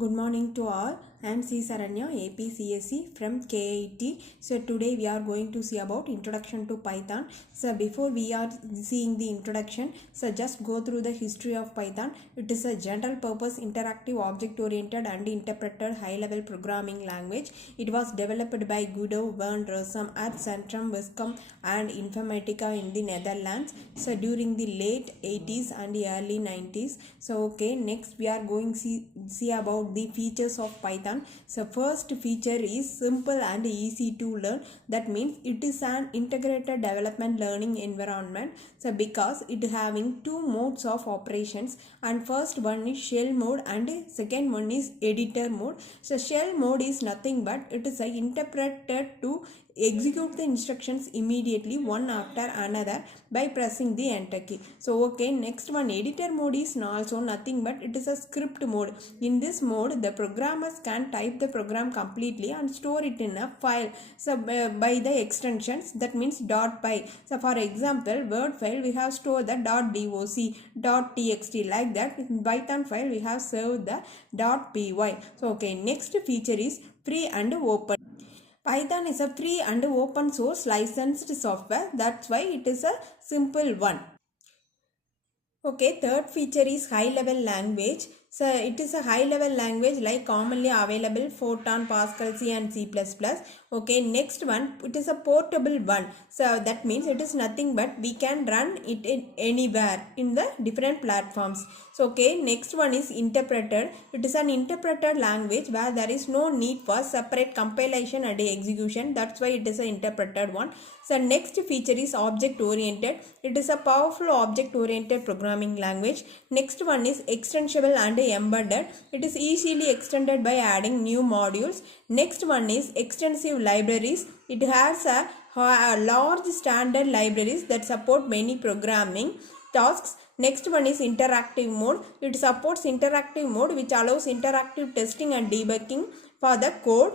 Good morning to all. I am C. Saranya, APCSE from KIT. So today we are going to see about introduction to Python. So before we are seeing the introduction, so just go through the history of Python. It is a general purpose interactive object oriented and interpreted high level programming language. It was developed by Guido van Rossum at Centrum Wiscom and Informatica in the Netherlands. So during the late 80s and early 90s. So okay, next we are going to see about the features of Python. So first feature is simple and easy to learn. That means it is an integrated development learning environment. So because it having two modes of operations, and first one is shell mode and second one is editor mode. So shell mode is nothing but it is interpreted to execute the instructions immediately one after another by pressing the enter key. So okay, next one editor mode is also nothing but it is a script mode. In this mode the programmers can type the program completely and store it in a file, so by the extensions, that means .py. So for example, word file we have stored the .doc, .txt, like that. In Python file we have saved the .py. So okay, next feature is free and open. Python is a free and open source licensed software. That's why it is a simple one. Okay, third feature is high level language. So it is a high level language like commonly available Fortran, Pascal, C and C++. Okay, next one, it is a portable one. So that means it is nothing but we can run it in anywhere in the different platforms. So okay, next one is interpreted. It is an interpreted language where there is no need for separate compilation and execution. That's why it is an interpreted one. So next feature is object oriented. It is a powerful object oriented programming language. Next one is extensible and embedded. It is easily extended by adding new modules. Next one is extensive libraries. It has a large standard libraries that support many programming tasks. Next one is interactive mode. It supports interactive mode which allows interactive testing and debugging for the code.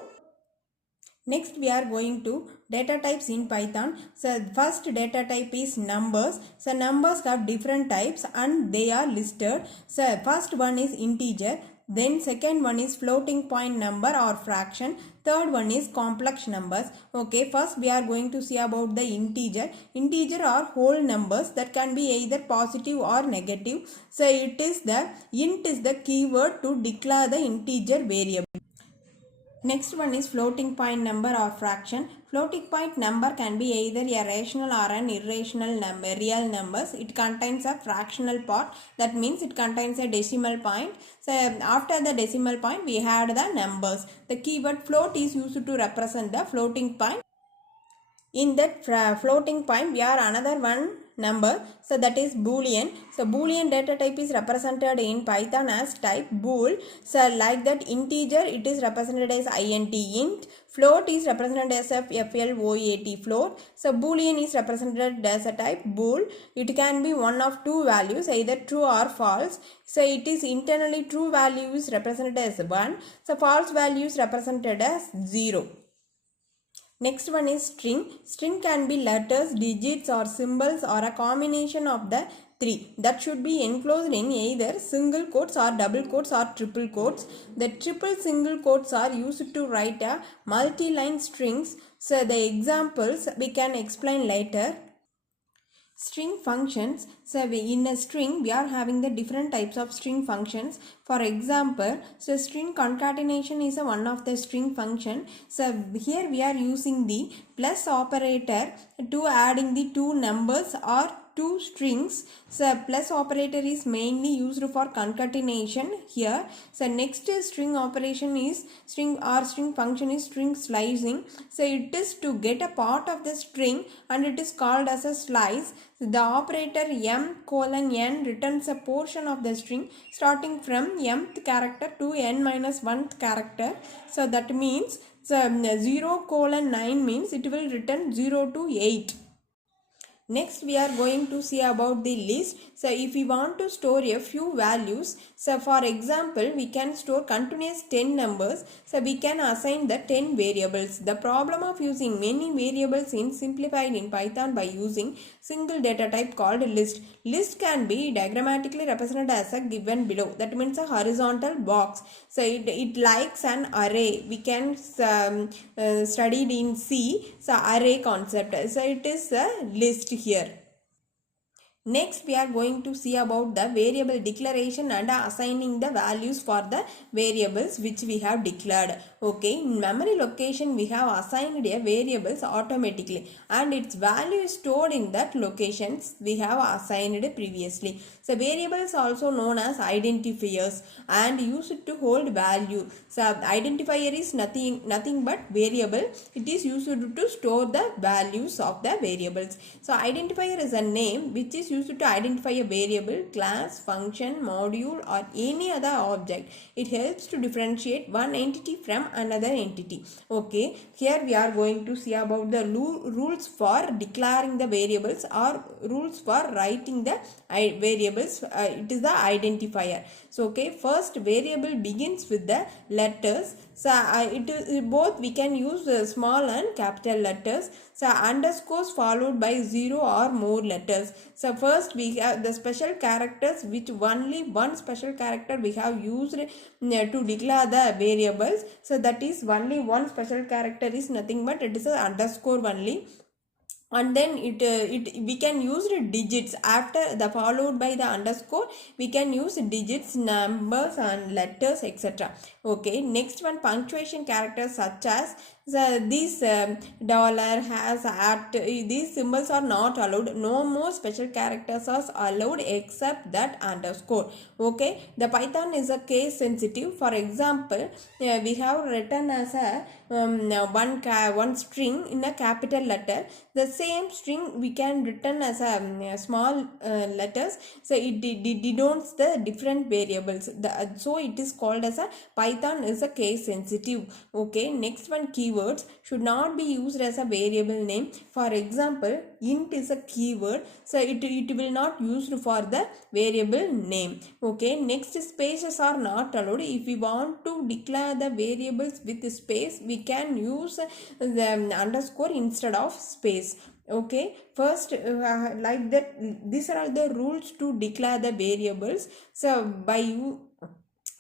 Next we are going to data types in Python. So first data type is numbers. So numbers have different types and they are listed. So first one is integer. Then second one is floating point number or fraction. Third one is complex numbers. Okay, first we are going to see about the integer. Integer are whole numbers that can be either positive or negative. So it is the int is the keyword to declare the integer variable. Next one is floating point number or fraction. Floating point number can be either a rational or an irrational number, real numbers. It contains a fractional part. That means it contains a decimal point. So after the decimal point we had the numbers. The keyword float is used to represent the floating point. In that floating point we are another one number, so that is boolean. So boolean data type is represented in Python as type bool. So like that, integer it is represented as int, float is represented as a float, float. So boolean is represented as a type bool. It can be one of two values, either true or false. So it is internally true value is represented as 1, so false value is represented as 0. Next one is string. String can be letters, digits or symbols or a combination of the three. That should be enclosed in either single quotes or double quotes or triple quotes. The triple single quotes are used to write a multi-line strings. So the examples we can explain later. String functions. So in a string we are having the different types of string functions. For example, so string concatenation is one of the string function. So here we are using the plus operator to adding the two numbers or two strings. So plus operator is mainly used for concatenation here. So next string operation is string function is string slicing. So it is to get a part of the string and it is called as a slice. The operator m:n returns a portion of the string starting from mth character to n-1th character. So that means 0:9 means it will return 0 to 8. Next, we are going to see about the list. So, if we want to store a few values, so for example, we can store continuous 10 numbers. So, we can assign the 10 variables. The problem of using many variables is simplified in Python by using single data type called list. List can be diagrammatically represented as a given below. That means a horizontal box. So, it likes an array. We can studied in C. So, array concept. So, it is a list here. Next, we are going to see about the variable declaration and assigning the values for the variables which we have declared. Okay, in memory location, we have assigned a variables automatically and its value is stored in that locations we have assigned previously. So, variables also known as identifiers and used to hold value. So, identifier is nothing but variable. It is used to store the values of the variables. So, identifier is a name which is used to identify a variable, class, function, module or any other object. It helps to differentiate one entity from another entity. Okay, here we are going to see about the rules for declaring the variables or rules for writing the variables. It is the identifier. So, okay, first variable begins with the letters. So, both we can use small and capital letters. So, underscores followed by 0 or more letters. So, first we have the special characters which only one special character we have used to declare the variables. So, that is only one special character is nothing but it is an underscore only. And then we can use digits after the followed by the underscore. We can use digits, numbers and letters, etc. Okay, next one, punctuation characters such as this dollar, has, at, these symbols are not allowed. No more special characters are allowed except that underscore. Okay, the Python is a case sensitive. For example, we have written as a one string in a capital letter. The same string we can written as a small letters. So it denotes the different variables. So it is called as a Python is a case sensitive. Okay, next one, keywords should not be used as a variable name. For example, int is a keyword, so it will not used for the variable name. Okay, next, spaces are not allowed. If we want to declare the variables with space, we can use the underscore instead of space. Okay, first like that, these are the rules to declare the variables. So by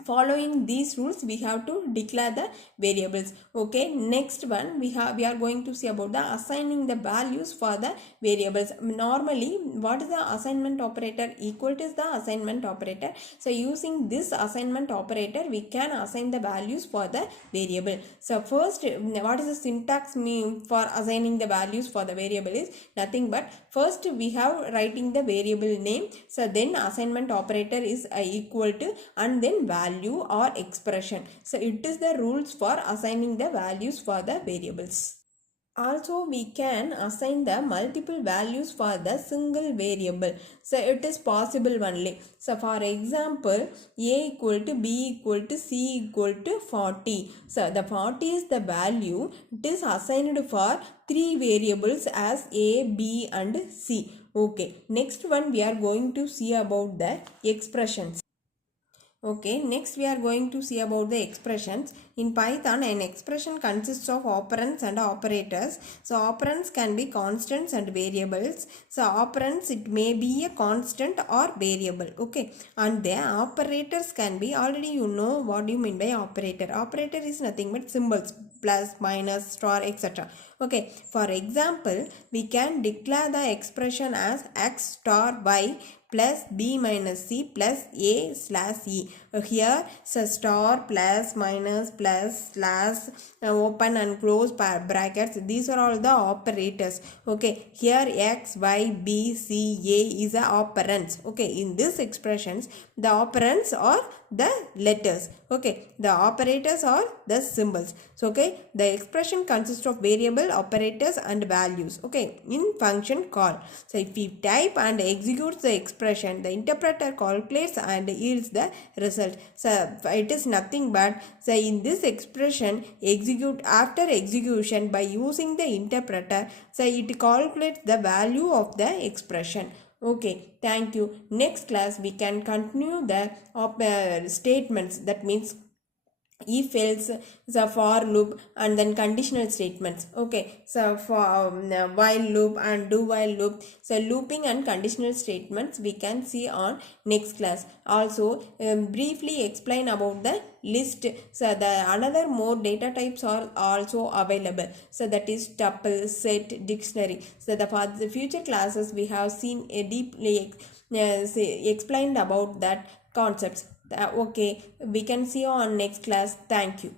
following these rules we have to declare the variables. Okay, next one, we are going to see about the assigning the values for the variables. Normally, what is the assignment operator? Equal to the assignment operator. So using this assignment operator we can assign the values for the variable. So first, what is the syntax mean for assigning the values for the variable is nothing but first we have writing the variable name. So then assignment operator is equal to and then value or expression. So it is the rules for assigning the values for the variables. Also, we can assign the multiple values for the single variable. So it is possible only. So for example, a equal to b equal to c equal to 40. So the 40 is the value. It is assigned for three variables as a, b and c. Okay, next one we are going to see about the expressions. Okay, next we are going to see about the expressions. In Python, an expression consists of operands and operators. So, operands can be constants and variables. So, operands, it may be a constant or variable. Okay, and the operators can be, already you know what you mean by operator. Operator is nothing but symbols, plus, minus, star, etc. Okay, for example, we can declare the expression as x star y plus b minus c plus a slash e. Here, so star, plus, minus, plus, slash, open and close brackets. These are all the operators. Okay, here x, y, b, c, a is a operands. Okay, in this expressions, the operands are the letters. Okay, the operators are the symbols. So okay, the expression consists of variable, operators and values. Okay, in function call. So if we type and execute the expression, the interpreter calculates and yields the result. So it is nothing but, so in this expression execute after execution by using the interpreter, so it calculates the value of the expression. Okay, thank you. Next class we can continue the statements, that means if else, the for loop and then conditional statements. Okay, so for while loop and do while loop, so looping and conditional statements we can see on next class. Also briefly explain about the list. So the another more data types are also available, so that is tuple, set, dictionary. So for the future classes we have seen a deeply explained about that concepts. Okay, we can see you on next class. Thank you.